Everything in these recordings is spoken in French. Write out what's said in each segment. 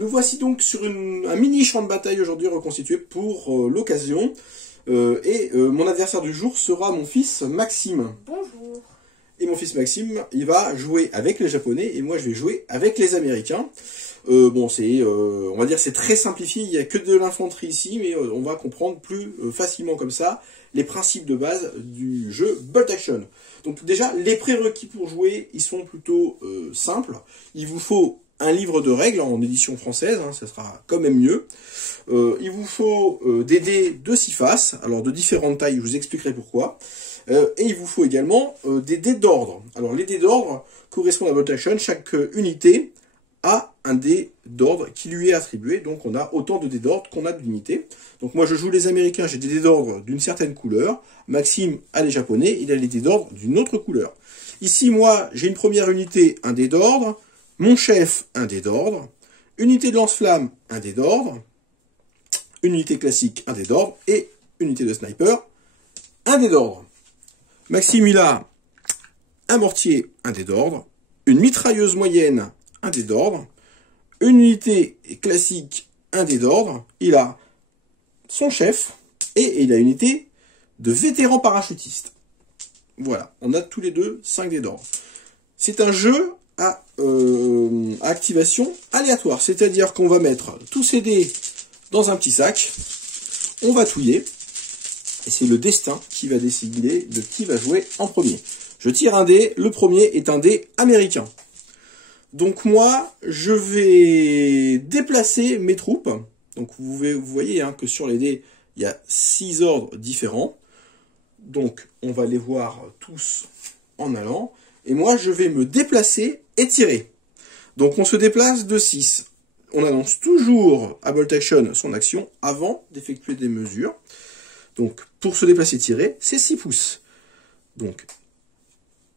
Nous voici donc sur un mini champ de bataille aujourd'hui reconstitué pour l'occasion. Mon adversaire du jour sera mon fils Maxime. Bonjour. Et mon fils Maxime, il va jouer avec les Japonais et moi je vais jouer avec les Américains. On va dire c'est très simplifié, il n'y a que de l'infanterie ici, mais on va comprendre plus facilement comme ça les principes de base du jeu Bolt Action. Donc déjà, les prérequis pour jouer, ils sont plutôt simples. Il vous faut un livre de règles en édition française, hein, ça sera quand même mieux. Il vous faut des dés de 6 faces, alors de différentes tailles, je vous expliquerai pourquoi. Et il vous faut également des dés d'ordre. Alors les dés d'ordre correspondent à Bolt Action, chaque unité a un dé d'ordre qui lui est attribué, donc on a autant de dés d'ordre qu'on a d'unités. Donc moi je joue les Américains, j'ai des dés d'ordre d'une certaine couleur, Maxime a les Japonais, il a les dés d'ordre d'une autre couleur. Ici moi j'ai une première unité, un dé d'ordre, mon chef un dé d'ordre, unité de lance-flamme un dé d'ordre, unité classique un dé d'ordre et unité de sniper un dé d'ordre. Maxime il a un mortier, un dé d'ordre, une mitrailleuse moyenne, un dé d'ordre, une unité classique, un dé d'ordre, il a son chef, et il a une unité de vétéran parachutiste. Voilà, on a tous les deux 5 dés d'ordre. C'est un jeu à activation aléatoire, c'est-à-dire qu'on va mettre tous ces dés dans un petit sac, on va touiller, et c'est le destin qui va décider de qui va jouer en premier. Je tire un dé, le premier est un dé américain. Donc moi, je vais déplacer mes troupes. Donc vous voyez hein, que sur les dés, il y a 6 ordres différents. Donc on va les voir tous en allant. Et moi, je vais me déplacer et tirer. Donc on se déplace de 6. On annonce toujours à Bolt Action son action avant d'effectuer des mesures. Donc pour se déplacer et tirer, c'est 6 pouces. Donc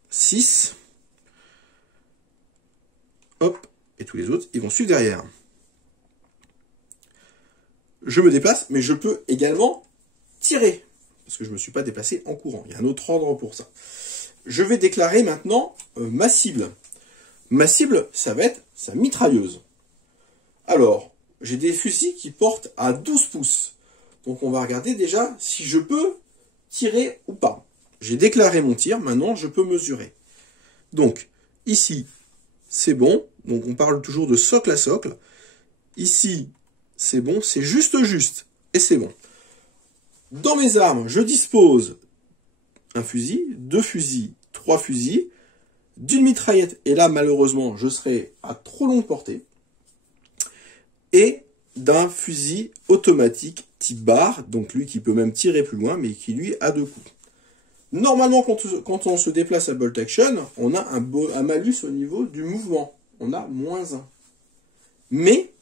6... Hop, et tous les autres, ils vont suivre derrière. Je me déplace, mais je peux également tirer, parce que je ne me suis pas déplacé en courant. Il y a un autre ordre pour ça. Je vais déclarer maintenant ma cible. Ma cible, ça va être sa mitrailleuse. Alors, j'ai des fusils qui portent à 12 pouces. Donc on va regarder déjà si je peux tirer ou pas. J'ai déclaré mon tir, maintenant je peux mesurer. Donc, ici, c'est bon, donc on parle toujours de socle à socle. Ici, c'est bon, c'est juste, et c'est bon. Dans mes armes, je dispose un fusil, 2 fusils, 3 fusils, d'une mitraillette, et là, malheureusement, je serai à trop longue portée, et d'un fusil automatique type barre, donc lui qui peut même tirer plus loin, mais qui lui a 2 coups. Normalement, quand on se déplace à Bolt Action, on a un malus au niveau du mouvement. On a -1. Mais,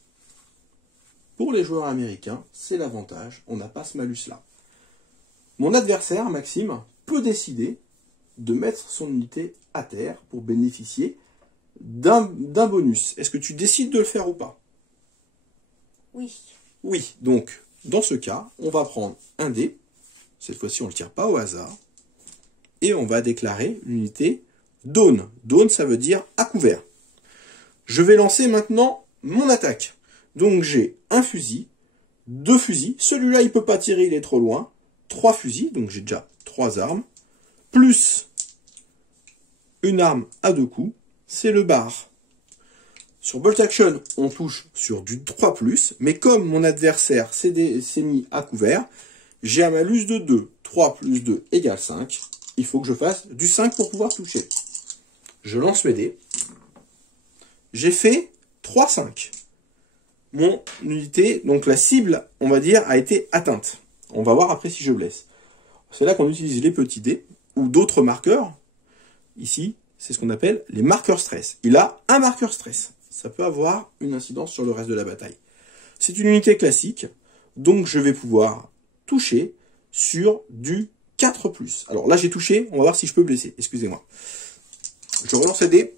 pour les joueurs américains, c'est l'avantage. On n'a pas ce malus-là. Mon adversaire, Maxime, peut décider de mettre son unité à terre pour bénéficier d'un bonus. Est-ce que tu décides de le faire ou pas? Oui. Oui, donc, dans ce cas, on va prendre un dé. Cette fois-ci, on ne le tire pas au hasard. Et on va déclarer l'unité Dawn. Dawn, ça veut dire à couvert. Je vais lancer maintenant mon attaque. Donc j'ai un fusil, 2 fusils. Celui-là, il ne peut pas tirer, il est trop loin. 3 fusils, donc j'ai déjà 3 armes. Plus une arme à 2 coups, c'est le bar. Sur Bolt Action, on touche sur du 3+, mais comme mon adversaire s'est mis à couvert, j'ai un malus de 2. 3 plus 2 égale 5. Il faut que je fasse du 5 pour pouvoir toucher. Je lance mes dés. J'ai fait 3-5. Mon unité, donc la cible, on va dire, a été atteinte. On va voir après si je blesse. C'est là qu'on utilise les petits dés ou d'autres marqueurs. Ici, c'est ce qu'on appelle les marqueurs stress. Il a un marqueur stress. Ça peut avoir une incidence sur le reste de la bataille. C'est une unité classique, donc je vais pouvoir toucher sur du 4+. Alors là, j'ai touché, on va voir si je peux blesser. Excusez-moi. Je relance les dés.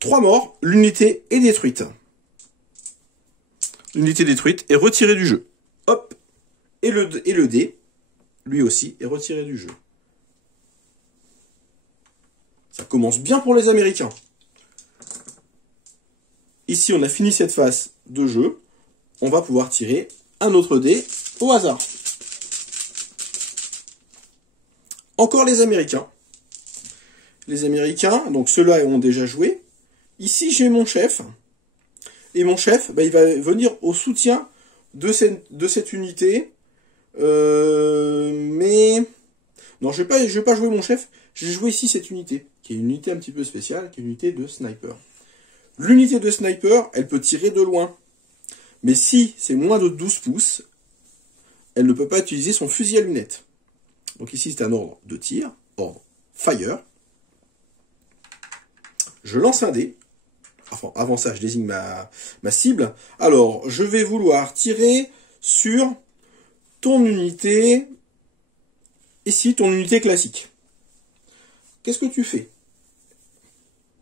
3 morts, l'unité est détruite. L'unité détruite est retirée du jeu. Hop. Et le dé, lui aussi, est retiré du jeu. Ça commence bien pour les Américains. Ici, on a fini cette phase de jeu. On va pouvoir tirer un autre dé au hasard. Encore les Américains. Les Américains, donc ceux-là ont déjà joué. Ici, j'ai mon chef. Et mon chef, il va venir au soutien de cette unité. Mais... Non, je vais pas jouer mon chef. J'ai joué ici cette unité, qui est une unité un petit peu spéciale, qui est une unité de sniper. L'unité de sniper, elle peut tirer de loin. Mais si c'est moins de 12 pouces, elle ne peut pas utiliser son fusil à lunettes. Donc ici, c'est un ordre de tir, ordre fire. Je lance un dé. Enfin, avant ça, je désigne ma cible. Alors, je vais vouloir tirer sur ton unité, ici, ton unité classique. Qu'est-ce que tu fais?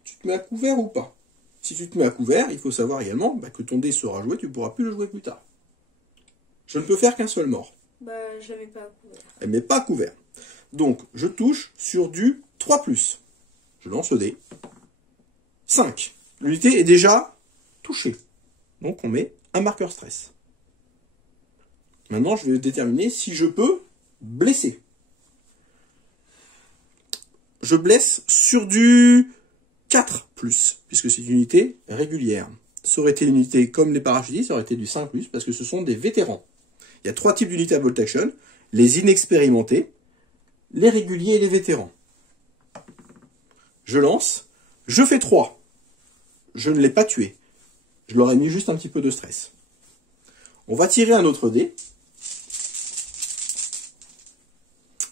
Tu te mets à couvert ou pas? Si tu te mets à couvert, il faut savoir également que ton dé sera joué, tu ne pourras plus le jouer plus tard. Je ne peux faire qu'un seul mort. Je la mets pas à couvert. Elle ne met pas à couvert. Donc, je touche sur du 3+. Je lance le dé. 5. L'unité est déjà touchée. Donc, on met un marqueur stress. Maintenant, je vais déterminer si je peux blesser. Je blesse sur du 4+, puisque c'est une unité régulière. Ça aurait été une unité comme les parachutistes, ça aurait été du 5+, parce que ce sont des vétérans. Il y a 3 types d'unités à bolt action, les inexpérimentés, les réguliers et les vétérans. Je lance, je fais 3. Je ne l'ai pas tué. Je leur ai mis juste un petit peu de stress. On va tirer un autre dé.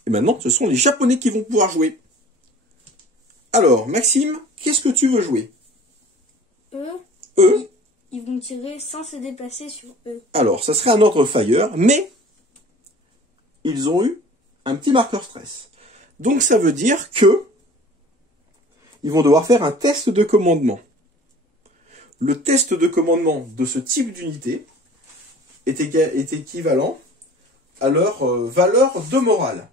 Et maintenant, ce sont les Japonais qui vont pouvoir jouer. Alors, Maxime, qu'est-ce que tu veux jouer? Eux, ils vont tirer sans se déplacer sur eux. Alors, ça serait un ordre fire, mais ils ont eu un petit marqueur stress. Donc, ça veut dire que ils vont devoir faire un test de commandement. Le test de commandement de ce type d'unité est équivalent à leur valeur de morale.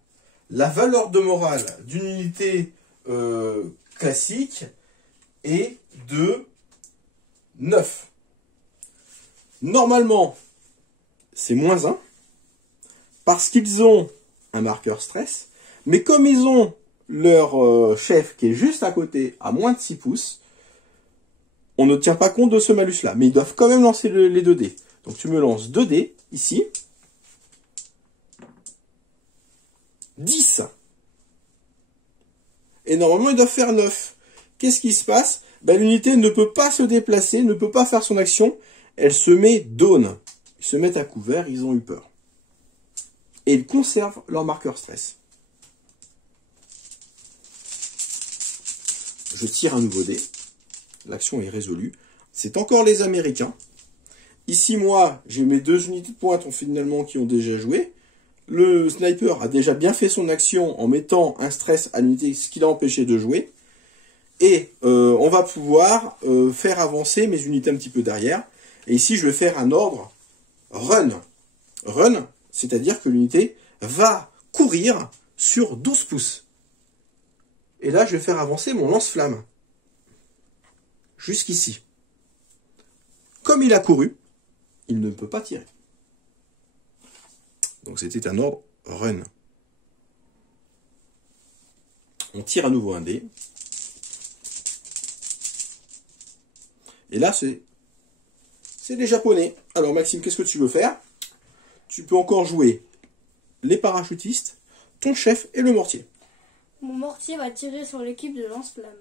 La valeur de morale d'une unité classique est de 9. Normalement, c'est moins 1, parce qu'ils ont un marqueur stress, mais comme ils ont leur chef qui est juste à côté, à moins de 6 pouces, on ne tient pas compte de ce malus-là, mais ils doivent quand même lancer les 2 dés. Donc tu me lances 2 dés, ici. 10. Et normalement, ils doivent faire 9. Qu'est-ce qui se passe? L'unité ne peut pas se déplacer, ne peut pas faire son action. Elle se met down. Ils se mettent à couvert, ils ont eu peur. Et ils conservent leur marqueur stress. Je tire un nouveau dé. L'action est résolue. C'est encore les Américains. Ici, moi, j'ai mes 2 unités de pointe finalement qui ont déjà joué. Le sniper a déjà bien fait son action en mettant un stress à l'unité, ce qui l'a empêché de jouer. Et on va pouvoir faire avancer mes unités un petit peu derrière. Et ici, je vais faire un ordre run. Run, c'est-à-dire que l'unité va courir sur 12 pouces. Et là, je vais faire avancer mon lance-flamme. Jusqu'ici. Comme il a couru, il ne peut pas tirer. Donc c'était un ordre run. On tire à nouveau un dé. Et là, c'est les Japonais. Alors Maxime, qu'est-ce que tu veux faire? Tu peux encore jouer les parachutistes, ton chef et le mortier. Mon mortier va tirer sur l'équipe de lance-flamme.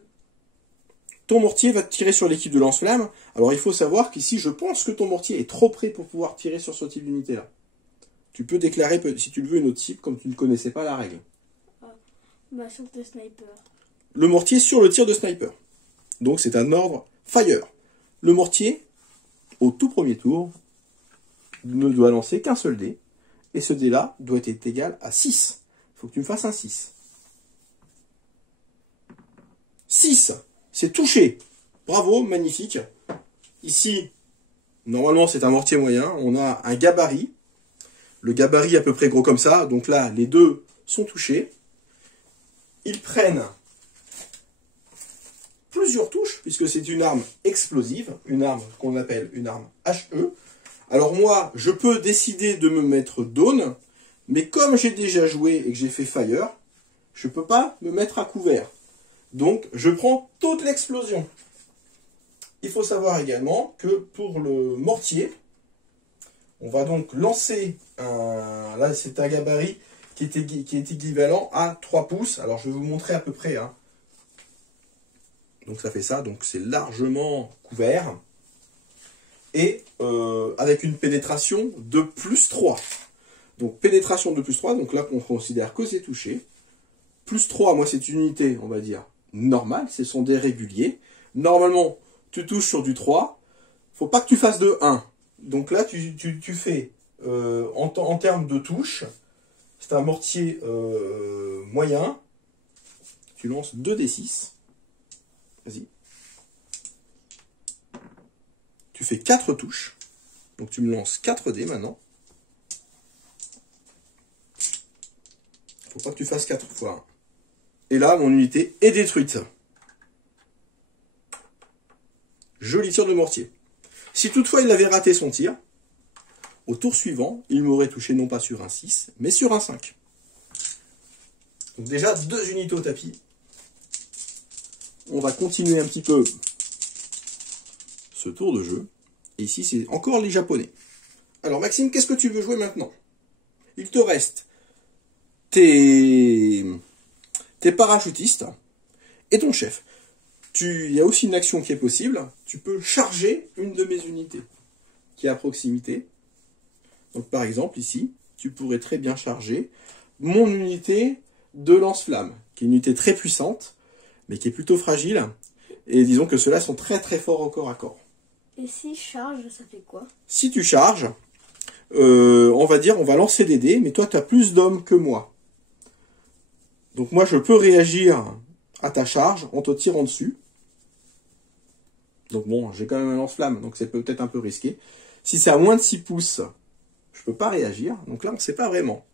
Ton mortier va tirer sur l'équipe de lance-flamme. Alors il faut savoir qu'ici, je pense que ton mortier est trop près pour pouvoir tirer sur ce type d'unité-là. Tu peux déclarer, si tu le veux, une autre cible, comme tu ne connaissais pas la règle. Sur le sniper. Le mortier sur le tir de sniper. Donc c'est un ordre fire. Le mortier, au tout premier tour, ne doit lancer qu'un seul dé. Et ce dé-là doit être égal à 6. Il faut que tu me fasses un 6. 6. C'est touché. Bravo, magnifique. Ici, normalement c'est un mortier moyen. On a un gabarit. Le gabarit à peu près gros comme ça. Donc là, les deux sont touchés. Ils prennent plusieurs touches, puisque c'est une arme explosive, une arme qu'on appelle une arme HE. Alors moi, je peux décider de me mettre Dawn, mais comme j'ai déjà joué et que j'ai fait Fire, je ne peux pas me mettre à couvert. Donc, je prends toute l'explosion. Il faut savoir également que pour le mortier, on va donc lancer un... Là, c'est un gabarit qui est équivalent à 3 pouces. Alors, je vais vous montrer à peu près. Hein. Donc, ça fait ça. Donc, c'est largement couvert. Et avec une pénétration de plus 3. Donc, pénétration de plus 3. Donc, là, on considère que c'est touché. Plus 3, moi, c'est une unité, on va dire, normale. Ce sont des réguliers. Normalement, tu touches sur du 3. Faut pas que tu fasses de 1. Donc là, tu fais, en termes de touches, c'est un mortier moyen. Tu lances 2d6. Vas-y. Tu fais 4 touches. Donc tu me lances 4 dés maintenant. Faut pas que tu fasses 4 fois 1. Et là, mon unité est détruite. Joli tir de mortier. Si toutefois il avait raté son tir, au tour suivant, il m'aurait touché non pas sur un 6, mais sur un 5. Donc déjà, 2 unités au tapis. On va continuer un petit peu ce tour de jeu. Et ici, c'est encore les Japonais. Alors Maxime, qu'est-ce que tu veux jouer maintenant? Il te reste tes parachutistes et ton chef. Il y a aussi une action qui est possible. Tu peux charger une de mes unités qui est à proximité. Donc par exemple ici, tu pourrais très bien charger mon unité de lance-flamme, qui est une unité très puissante, mais qui est plutôt fragile. Et disons que ceux-là sont très très forts au corps à corps. Et si je charge, ça fait quoi? Si tu charges, on va dire, on va lancer des dés, mais toi tu as plus d'hommes que moi. Donc moi je peux réagir à ta charge en te tirant dessus. Donc bon, j'ai quand même un lance-flamme, donc c'est peut-être un peu risqué. Si c'est à moins de 6 pouces, je peux pas réagir. Donc là, on ne sait pas vraiment.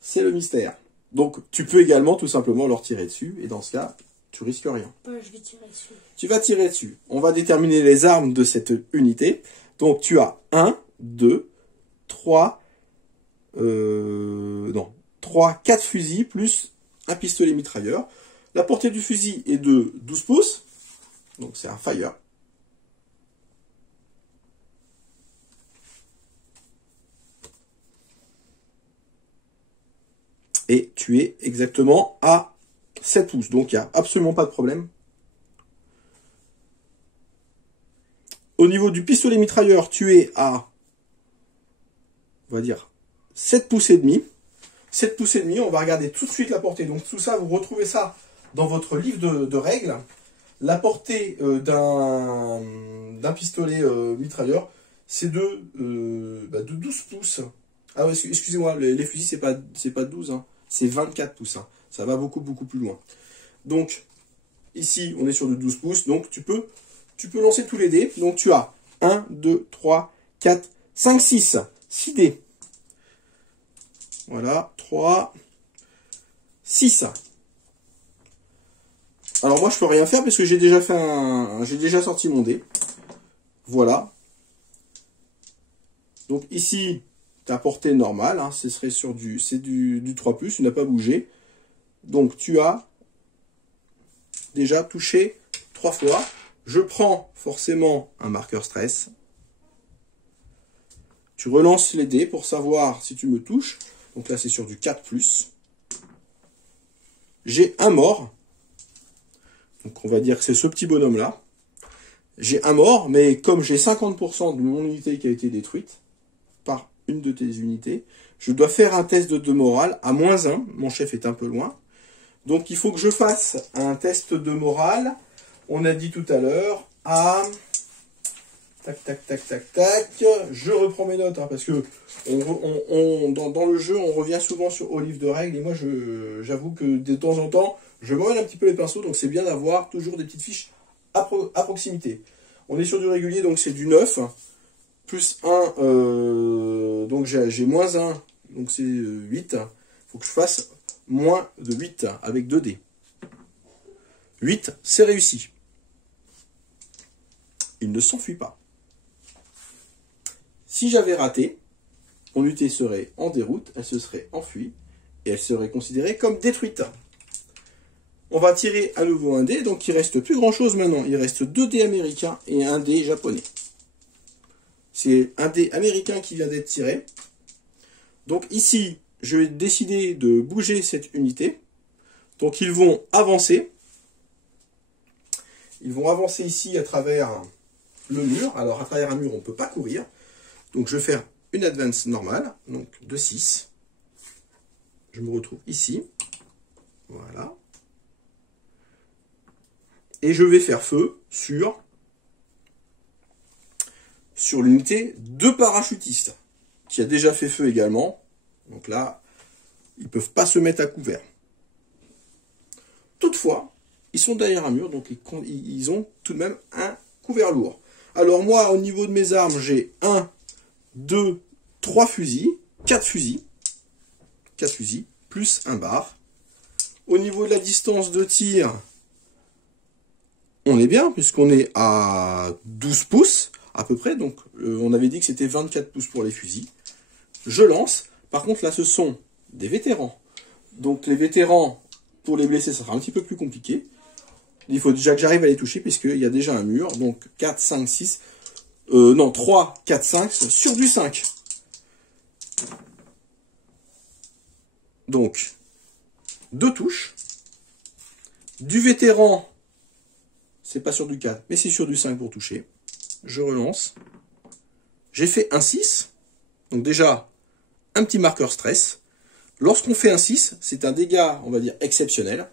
C'est le mystère. Donc tu peux également tout simplement leur tirer dessus, et dans ce cas, tu risques rien. Je vais tirer dessus. Tu vas tirer dessus. On va déterminer les armes de cette unité. Donc tu as 1, 2, 3, 4 fusils, plus un pistolet mitrailleur. La portée du fusil est de 12 pouces. Donc c'est un Fire. Et tu es exactement à 7 pouces. Donc il n'y a absolument pas de problème. Au niveau du pistolet mitrailleur, tu es à, on va dire, 7 pouces et demi. 7 pouces et demi, on va regarder tout de suite la portée. Donc tout ça, vous retrouvez ça dans votre livre de règles. La portée d'un pistolet mitrailleur, c'est de 12 pouces. Ah ouais, excusez-moi, les fusils, c'est pas 12, hein, c'est 24 pouces. Hein. Ça va beaucoup plus loin. Donc, ici, on est sur de 12 pouces. Donc, tu peux lancer tous les dés. Donc, tu as 1, 2, 3, 4, 5, 6. 6 dés. Voilà, 3, 6. Alors, moi, je peux rien faire parce que j'ai déjà fait j'ai déjà sorti mon dé. Voilà. Donc, ici, ta portée normale, hein, ce serait sur du 3+, tu n'as pas bougé. Donc tu as déjà touché 3 fois. Je prends forcément un marqueur stress. Tu relances les dés pour savoir si tu me touches. Donc là c'est sur du 4+. J'ai un mort. Donc on va dire que c'est ce petit bonhomme là. J'ai un mort, mais comme j'ai 50% de mon unité qui a été détruite par une de tes unités, je dois faire un test de morale à -1. Mon chef est un peu loin. Donc il faut que je fasse un test de morale. On a dit tout à l'heure à... Tac. Je reprends mes notes, hein, parce que dans le jeu, on revient souvent au livre de règles. Et moi, j'avoue que de temps en temps, je me mêle un petit peu les pinceaux. Donc c'est bien d'avoir toujours des petites fiches à proximité. On est sur du régulier, donc c'est du 9. Plus 1, donc j'ai -1, donc c'est 8. Il faut que je fasse moins de 8 avec 2 dés. 8, c'est réussi. il ne s'enfuit pas. Si j'avais raté, mon unité serait en déroute, elle se serait enfuie, et elle serait considérée comme détruite. On va tirer à nouveau un dé, donc il reste plus grand chose maintenant. Il reste 2 dés américains et un dé japonais. C'est un dé américain qui vient d'être tiré. Donc ici, je vais décider de bouger cette unité. Donc ils vont avancer. Ils vont avancer ici à travers le mur. Alors à travers un mur, on ne peut pas courir. Donc je vais faire une advance normale, donc de 6. Je me retrouve ici. Voilà. Et je vais faire feu sur l'unité de parachutistes, qui a déjà fait feu également. Donc là, ils ne peuvent pas se mettre à couvert. Toutefois, ils sont derrière un mur, donc ils ont tout de même un couvert lourd. Alors moi, au niveau de mes armes, j'ai 1, 2, 3 fusils, 4 fusils, plus un bar. Au niveau de la distance de tir, on est bien, puisqu'on est à 12 pouces, à peu près. Donc, on avait dit que c'était 24 pouces pour les fusils. Je lance. Par contre, là, ce sont des vétérans. Donc, les vétérans, pour les blesser, ça sera un petit peu plus compliqué. Il faut déjà que j'arrive à les toucher, puisqu'il y a déjà un mur. Donc, 4, 5, 6... non, 3, 4, 5, sur du 5. Donc, 2 touches. Du vétéran... C'est pas sur du 4, mais c'est sur du 5 pour toucher. Je relance. J'ai fait un 6. Donc déjà, un petit marqueur stress. Lorsqu'on fait un 6, c'est un dégât, on va dire, exceptionnel.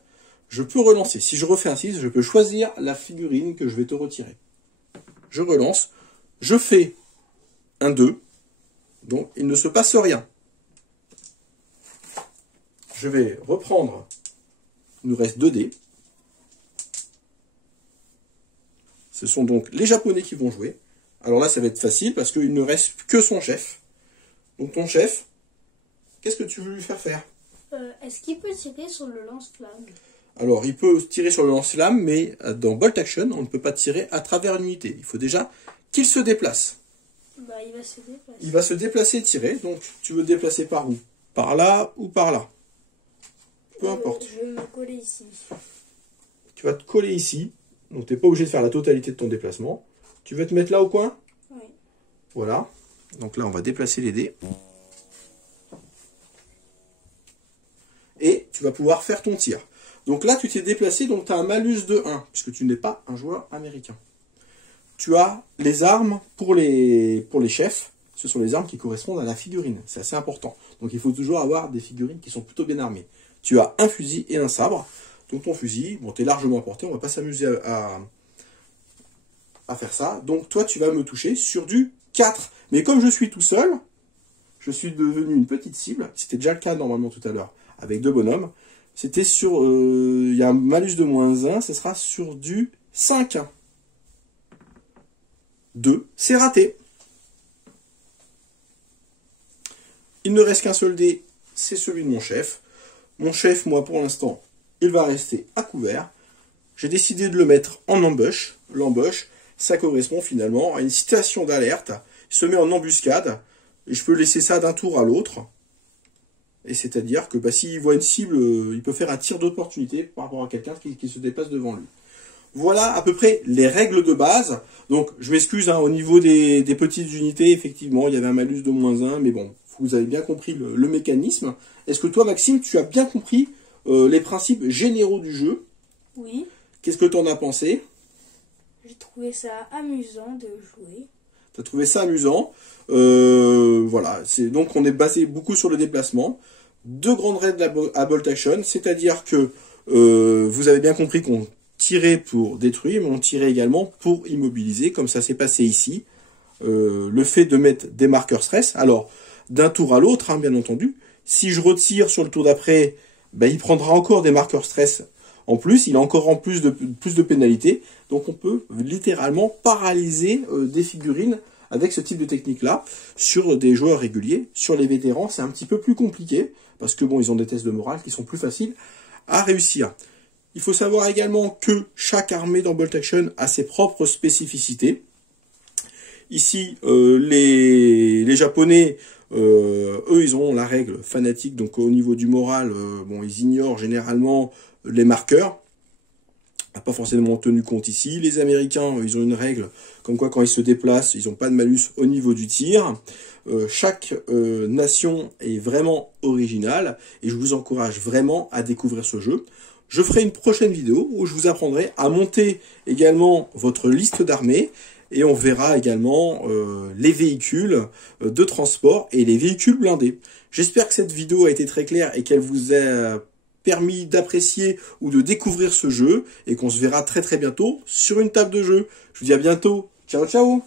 Je peux relancer. Si je refais un 6, je peux choisir la figurine que je vais te retirer. Je relance. Je fais un 2. Donc, il ne se passe rien. Je vais reprendre. Il nous reste 2 dés. Ce sont donc les Japonais qui vont jouer. Alors là, ça va être facile parce qu'il ne reste que son chef. Donc ton chef, qu'est-ce que tu veux lui faire faire? Est-ce qu'il peut tirer sur le lance-flamme? Alors, il peut tirer sur le lance-flamme, mais dans Bolt Action, on ne peut pas tirer à travers une unité. Il faut déjà qu'il se déplace. Bah, il va se déplacer. Il va se déplacer et tirer. Donc, tu veux te déplacer par où? Par là ou par là? Peu importe. Je vais me coller ici. Tu vas te coller ici. Donc, tu n'es pas obligé de faire la totalité de ton déplacement. Tu veux te mettre là au coin? Oui. Voilà. Donc là, on va déplacer les dés. Et tu vas pouvoir faire ton tir. Donc là, tu t'es déplacé, donc tu as un malus de 1, puisque tu n'es pas un joueur américain. Tu as les armes pour les chefs. Ce sont les armes qui correspondent à la figurine. C'est assez important. Donc il faut toujours avoir des figurines qui sont plutôt bien armées. Tu as un fusil et un sabre. Donc ton fusil, bon, tu es largement porté, on ne va pas s'amuser à faire ça. Donc toi, tu vas me toucher sur du 4. Mais comme je suis tout seul, je suis devenu une petite cible. C'était déjà le cas normalement tout à l'heure, avec 2 bonhommes. C'était sur... il y a un malus de moins 1, ce sera sur du 5. 2, c'est raté. Il ne reste qu'un seul dé, c'est celui de mon chef. Mon chef, moi, pour l'instant, il va rester à couvert. J'ai décidé de le mettre en ambush. L'ambush, ça correspond finalement à une situation d'alerte. Il se met en embuscade, et je peux laisser ça d'un tour à l'autre. Et c'est-à-dire que s'il voit une cible, il peut faire un tir d'opportunité par rapport à quelqu'un qui se déplace devant lui. Voilà à peu près les règles de base. Donc je m'excuse, au niveau des petites unités, effectivement, il y avait un malus de moins 1, mais bon, vous avez bien compris le mécanisme. Est-ce que toi, Maxime, tu as bien compris les principes généraux du jeu? Oui. Qu'est-ce que tu en as pensé? J'ai trouvé ça amusant de jouer. Tu as trouvé ça amusant. Voilà, donc on est basé beaucoup sur le déplacement. 2 grandes règles à Bolt Action, c'est-à-dire que vous avez bien compris qu'on tirait pour détruire, mais on tirait également pour immobiliser, comme ça s'est passé ici. Le fait de mettre des marqueurs stress, alors d'un tour à l'autre, bien entendu, si je retire sur le tour d'après, il prendra encore des marqueurs stress en plus, il a encore en plus de pénalités, donc on peut littéralement paralyser des figurines avec ce type de technique-là, sur des joueurs réguliers. Sur les vétérans, c'est un petit peu plus compliqué, parce que bon, ils ont des tests de morale qui sont plus faciles à réussir. Il faut savoir également que chaque armée dans Bolt Action a ses propres spécificités. Ici, les Japonais, eux, ils ont la règle fanatique, donc au niveau du moral, bon, ils ignorent généralement les marqueurs. Pas forcément tenu compte ici. Les Américains, ils ont une règle comme quoi quand ils se déplacent, ils n'ont pas de malus au niveau du tir. Chaque nation est vraiment originale et je vous encourage vraiment à découvrir ce jeu. Je ferai une prochaine vidéo où je vous apprendrai à monter également votre liste d'armées et on verra également les véhicules de transport et les véhicules blindés. J'espère que cette vidéo a été très claire et qu'elle vous a permis d'apprécier ou de découvrir ce jeu et qu'on se verra très très bientôt sur une table de jeu. Je vous dis à bientôt. Ciao ciao.